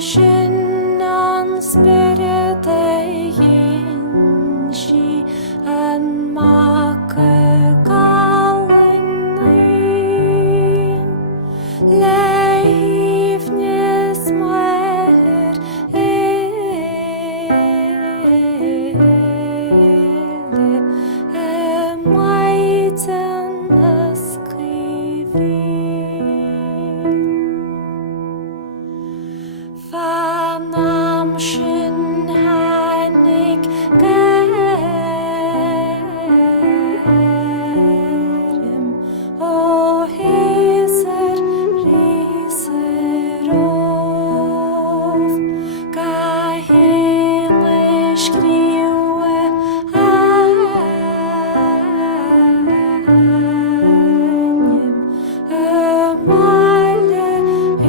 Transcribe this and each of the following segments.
skyndan spørre deg innski en make gallen leivnes mer meiten skrivi Fanam shin hanik gerim o heser riser of gahele skriwe anjem male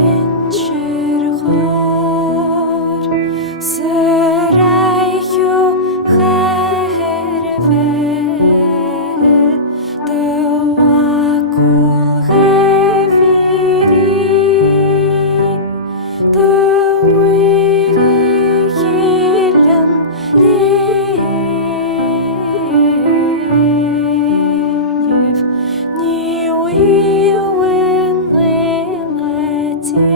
incher Seraiu hervel de wakul heviri de wiri yilan liv ni wiwen leletjacht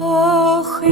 Och,